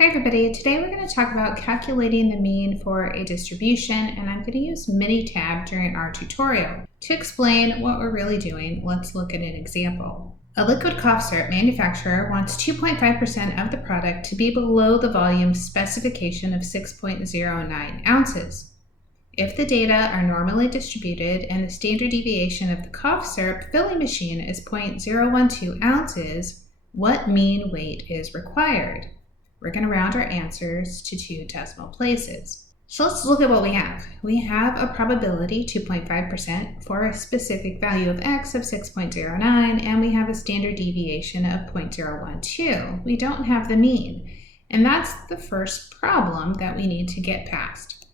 Hi everybody, today we're going to talk about calculating the mean for a distribution, and I'm going to use Minitab during our tutorial. To explain what we're really doing, let's look at an example. A liquid cough syrup manufacturer wants 2.5% of the product to be below the volume specification of 6.09 ounces. If the data are normally distributed and the standard deviation of the cough syrup filling machine is 0.012 ounces, what mean weight is required? We're going to round our answers to 2 decimal places. So let's look at what we have. We have a probability 2.5% for a specific value of x of 6.09, and we have a standard deviation of 0.012. We don't have the mean, and that's the first problem that we need to get past.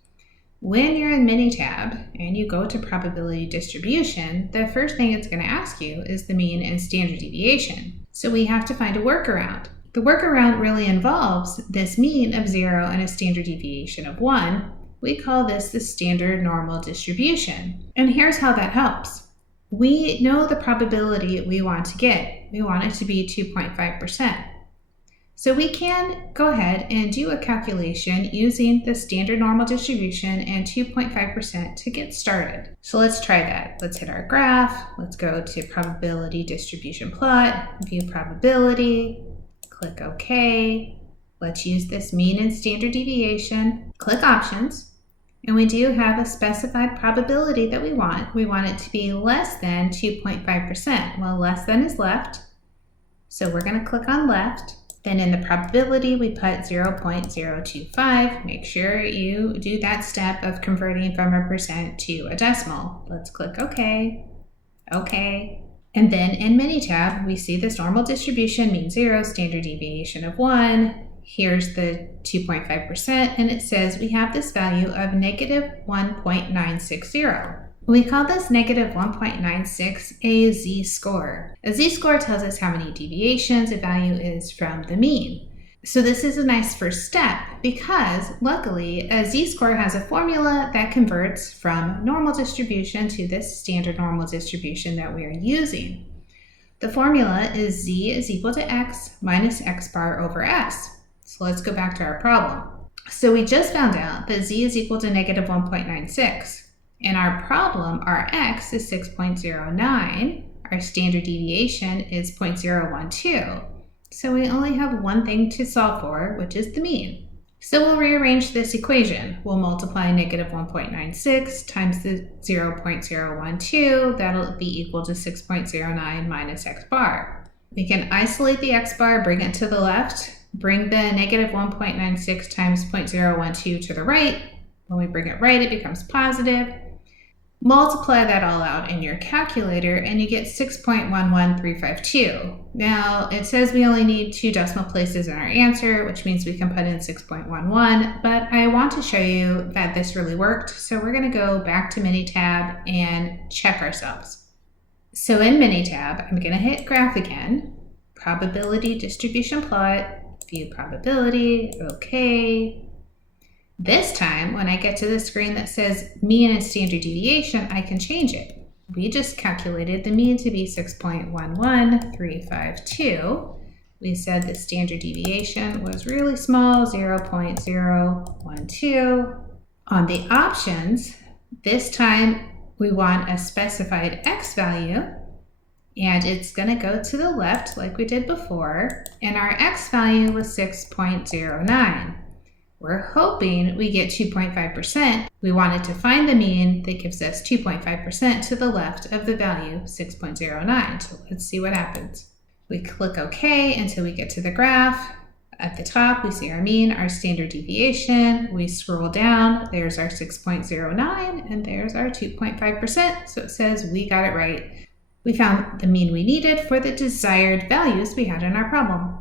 When you're in Minitab and you go to probability distribution, the first thing it's going to ask you is the mean and standard deviation. So we have to find a workaround. The workaround really involves this mean of 0 and a standard deviation of 1. We call this the standard normal distribution. And here's how that helps. We know the probability we want to get. We want it to be 2.5%. So we can go ahead and do a calculation using the standard normal distribution and 2.5% to get started. So let's try that. Let's hit our graph. Let's go to probability distribution plot, view probability. Click OK. Let's use this mean and standard deviation. Click options. And we do have a specified probability that we want. We want it to be less than 2.5%. Well, less than is left. So we're going to click on left. Then in the probability, we put 0.025. Make sure you do that step of converting from a percent to a decimal. Let's click OK. OK. And then in Minitab, we see this normal distribution, mean 0, standard deviation of 1. Here's the 2.5%, and it says we have this value of negative 1.960. We call this negative 1.96 a z-score. A z-score tells us how many deviations a value is from the mean. So this is a nice first step because luckily a z-score has a formula that converts from normal distribution to this standard normal distribution that we are using. The formula is z is equal to x minus x bar over s. So let's go back to our problem. So we just found out that z is equal to negative 1.96. In our problem, our x is 6.09. Our standard deviation is 0.012. So we only have one thing to solve for, which is the mean. So we'll rearrange this equation. We'll multiply negative 1.96 times the 0.012. That'll be equal to 6.09 minus x bar. We can isolate the x bar, bring it to the left, bring the negative 1.96 times 0.012 to the right. When we bring it right, it becomes positive. Multiply that all out in your calculator and you get 6.11352. Now it says we only need 2 decimal places in our answer, which means we can put in 6.11, but I want to show you that this really worked. So we're going to go back to Minitab and check ourselves. So in Minitab, I'm going to hit graph again, probability distribution plot, view probability, okay. This time, when I get to the screen that says mean and standard deviation, I can change it. We just calculated the mean to be 6.11352. We said the standard deviation was really small, 0.012. On the options, this time we want a specified x value, and it's going to go to the left like we did before, and our x value was 6.09. We're hoping we get 2.5%. We wanted to find the mean that gives us 2.5% to the left of the value 6.09. So let's see what happens. We click OK until we get to the graph. At the top, we see our mean, our standard deviation. We scroll down, there's our 6.09, and there's our 2.5%. So it says we got it right. We found the mean we needed for the desired values we had in our problem.